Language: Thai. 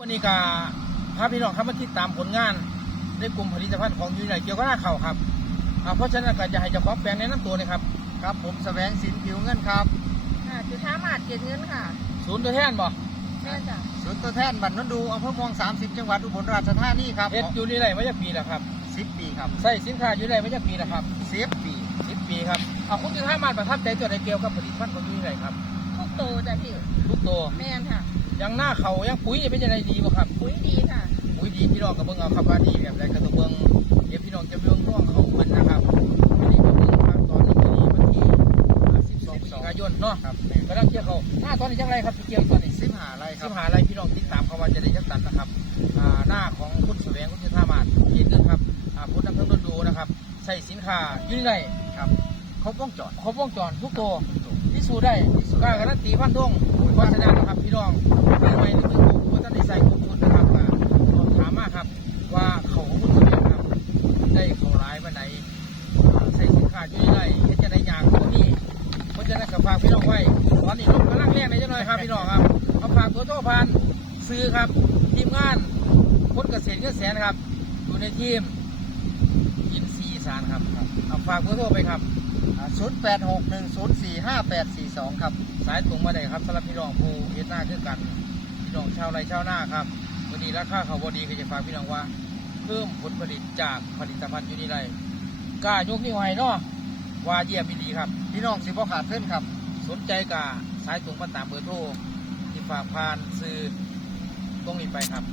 วันนี้ก็พาพี่น้องครับมาติดตามผลงานในกลุ่มผลิตภัณฑ์ของยูไนเกี่ยวกับหน้าเข่าครับอ่าเพราะฉะนั้นก็จะให้เจ้าของแปลงแนะนำตัวหนะครับ ครับผมแสวงสินผิวเงินครับค่ะจุธามาดเกียรติเงินค่ะ ศูนย์ตัวแทนบ่แม่จ้ะศูนย์ตัวแทนบัตรนนดูอำเภอเมือง 30 จังหวัดอุบลราชธานีครับเฮ็ดยูนิไรมาจากปีแล้วครับ10ปีครับใส่สินค้ายูนิไรมาจากปีแล้วครับ10ปีสิบปีครับเอาคุณจะให้มาประทับใจตัวใดเกี่ยวกับผลิตภัณฑ์ของยูนิไรครับ ทุกโตจ้ะพี่ทุกตัวแม่นค่ะ ยังหน้าเข่ายังปุ๋ยเป็นยังไงดีบ่ครับ ปุ๋ยดีค่ะปุ๋ยดีพี่น้องกับเบิ่งเอาครับว่าดีแบบไรก็ต้องเบิ่งเดี๋ยวพี่น้องจะเบิ่งร่องเขามันนะครับอันนี้ก็เบิ่งครับตอนนี้ก็ดีวันที่อ่า12พฤศจิกายนเนาะครับกำลังเกี่ยวเขาหน้าตอนนี้จังไรครับเกี่ยวตอนนี้สิบหาไรคสิรับมหาลัยพี่น้องติดตามเขาว่าจะได้จักตันนะครับอ่าหน้าของคุณแสวงคุณจะท่ามาดเย็นนะครับอ่าพุทธน้ำเพิ่งโดนดูนะครับ ใส่สินค้าอยู่ในไหนครับ ครบวงจรครบวงจรทุกตัวพิสูจน์ได้กล้าการันตีพันธงเพราะฉะนั้นนะครับพี่น้องเรื่องใหม่หรือเรื่องถูกว่าท่านได้ใส่ครบชุดนะครับอ่าสอบถามมาครับว่าเขาของคุณแสวงครับได้เขาร้ายมาไหนอ่าใส่สินค้าอยู่ในไหนเฮ็ดจะได้อย่างตัวนี้เพราะฉะนั้นก็ฝากพี่น้องไว้ตอนนี้ลงกำลังแรกในจังหน่อยครับพี่น้องครับเอาฝากตัวโทรพันซื้อครับทีมงานคนเกษตรเงินแสนครับอยู่ในทีมอินซีย์อีสานครับเอาฝากตัวโทรไปครับ 0861045842ครับ สายตรงมาได้ครับสำหรับพี่น้องผู้เฮ็ดหน้าคือกัน พี่น้องชาวไร่ชาวนาครับ วันนี้ราคาเขาวบดีก็จะฝากพี่น้องว่า เพิ่มผลผลิตจากผลิตภัณฑ์อยู่นี่ไรกล้ายกนิ้วให้เนาะว่าเยี่ยมดีครับ พี่น้องสิบ่ขาดเพิ่นครับ สนใจกับสายตรงมาตามเบอร์โทรที่ฝากผ่านซื้อตรงนี้ไปครับ